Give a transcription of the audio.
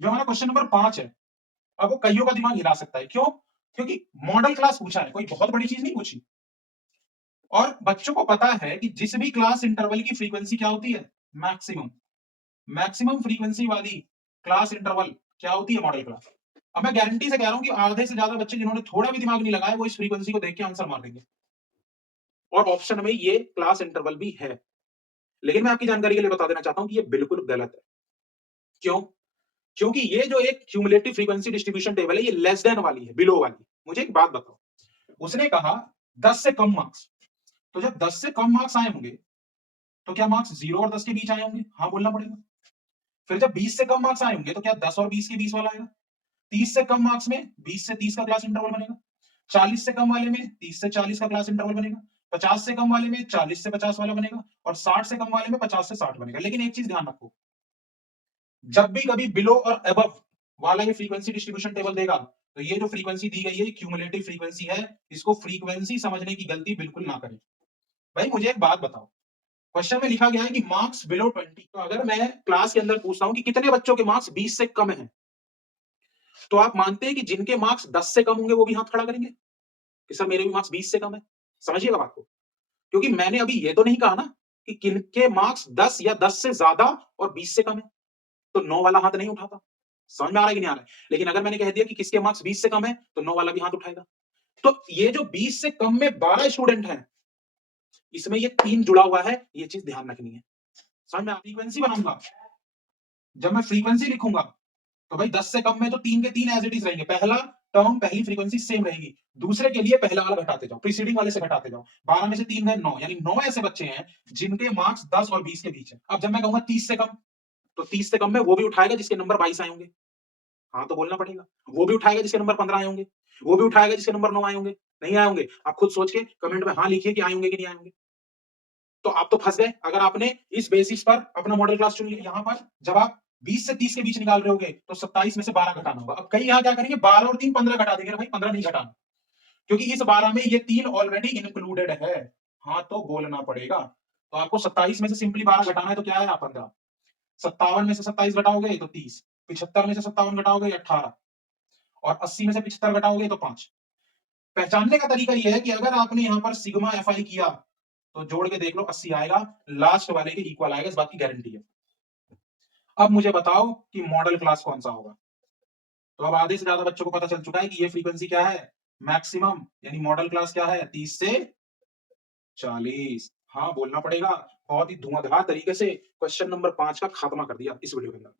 जो हमारा question number 5 है, अब वो कईयों का दिमाग हिला सकता है। क्यों? क्योंकि मॉडल क्लास पूछा है, कोई बहुत बड़ी चीज़ नहीं पूछी। और बच्चों को पता है कि जिस भी क्लास इंटरवल की फ्रीक्वेंसी क्या होती है? मैक्सिमम। मैक्सिमम फ्रीक्वेंसी वाली क्लास इंटरवल क्या होती है? Model class. अब मैं गारंटी से कह रहा हूँ कि आधे से ज्यादा बच्चे जिन्होंने थोड़ा भी दिमाग नहीं लगाया, वो इस फ्रीक्वेंसी को देख के आंसर मार देंगे। और ऑप्शन में ये क्लास इंटरवल भी है। लेकिन मैं आपकी जानकारी के लिए बता देना चाहता हूं कि ये बिल्कुल गलत है। क्यों? क्योंकि ये जो एक क्यूमुलेटिव फ्रीक्वेंसी डिस्ट्रीब्यूशन टेबल है, ये लेस देन वाली है, बिलो वाली। मुझे एक बात बताओ, उसने कहा 10 से कम मार्क्स, तो जब 10 से कम मार्क्स आए होंगे, तो क्या मार्क्स 0 और 10 के बीच आए होंगे? हाँ बोलना पड़ेगा। फिर जब 20 से कम मार्क्स आए होंगे, तो क्या 10 और 20 के बीच वाला आएगा? 30 से कम मार्क्स में 20 से 30 का क्लास इंटरवल बनेगा। 40 से कम वाले में 30 से 40 का क्लास इंटरवल बनेगा। 50 से कम वाले में 40 से 50 वाला बनेगा और 60 से कम वाले में 50 से 60 बनेगा। लेकिन एक चीज ध्यान रखो, जब भी कभी बिलो और अबव वाला ये फ्रीक्वेंसी डिस्ट्रीब्यूशन टेबल देगा, तो ये जो फ्रीक्वेंसी दी गई है क्यूमुलेटिव फ्रीक्वेंसी है, इसको फ्रीक्वेंसी समझने की गलती बिल्कुल ना करें। भाई मुझे एक बात बताओ, क्वेश्चन में लिखा गया है कि मार्क्स बिलो 20, तो अगर मैं क्लास के अंदर पूछता हूं कि कितने बच्चों के मार्क्स 20 से कम है, तो आप मानते हैं कि जिनके मार्क्स 10 से कम होंगे वो भी हाथ खड़ा करेंगे कि सर मेरे भी मार्क्स 20 से कम है? समझिएगा बात को। क्योंकि मैंने अभी ये तो नहीं कहा ना कि किनके मार्क्स 10 या 10 से ज्यादा और 20 से कम है, तो नो वाला हाथ नहीं उठाता। समझ में आ रहा है कि नहीं आ रहा है? लेकिन अगर मैंने कह दिया कि किसके मार्क्स 20 से कम है, तो नो वाला भी हाथ उठाएगा। तो ये जो 20 से कम में 12 स्टूडेंट हैं, इसमें ये 3 जुड़ा हुआ है, ये चीज ध्यान रखनी है। समझ में? फ्रीक्वेंसी बनाऊंगा, जब मैं फ्रीक्वेंसी लिखूंगा, तो भाई 10 से कम में तो 3 के 3 एज इट इज रहेंगे। पहला टर्म, पहली फ्रीक्वेंसी सेम रहेगी। दूसरे के लिए पहला वाला घटाते जाओ, प्रीसीडिंग वाले से घटाते जाओ। 12 में से 3 गए 9, यानी 9 ऐसे बच्चे हैं जिनके मार्क्स 10 और 20 के बीच है। अब जब मैं कहूंगा 30 से कम, तो 30 से कम में वो भी उठाएगा जिसके नंबर 22 आए होंगे। हाँ तो बोलना पड़ेगा। वो भी उठाएगा जिसके नंबर 15 आए होंगे। वो भी उठाएगा जिसके नंबर 9 आए होंगे। नहीं आए होंगे? आप खुद सोच के कमेंट में हाँ लिखिए कि आए होंगे कि नहीं आए होंगे। तो आप तो फंस गए अगर आपने इस बेसिस पर अपना मॉडल क्लास चुन लिया। यहां पर जब आप 20 से 30 के बीच निकाल रहे होगे, तो 27 में से 12 घटाना होगा। अब कई यहां क्या करेंगे, 12 और 3 15 घटा देंगे। भाई 15 नहीं घटाना, क्योंकि इस 12 में ये 3 ऑलरेडी इंक्लूडेड है। हाँ तो बोलना पड़ेगा। तो आपको 27 में से सिंपली 12 घटाना है, तो क्या है 15। 57 में से 27 घटाओगे तो 30। 75 में से 57 घटाओगे 18। और 80 में से 75 घटाओगे तो 5। पहचानने का तरीका यह है कि अगर आपने यहां पर सिग्मा एफ आई किया, तो जोड़ के देख लो 80 आएगा, लास्ट वाले के इक्वल आएगा, इस बात की गारंटी है। अब मुझे बताओ कि मॉडल क्लास कौन सा होगा। तो अब आधे से ज्यादा बच्चों को पता चल चुका है कि ये फ्रीक्वेंसी क्या है, मैक्सिमम। यानी मॉडल क्लास क्या है, 30 से 40। हाँ बोलना पड़ेगा। बहुत ही धुआंधार तरीके से क्वेश्चन नंबर 5 का खात्मा कर दिया इस वीडियो के अंदर।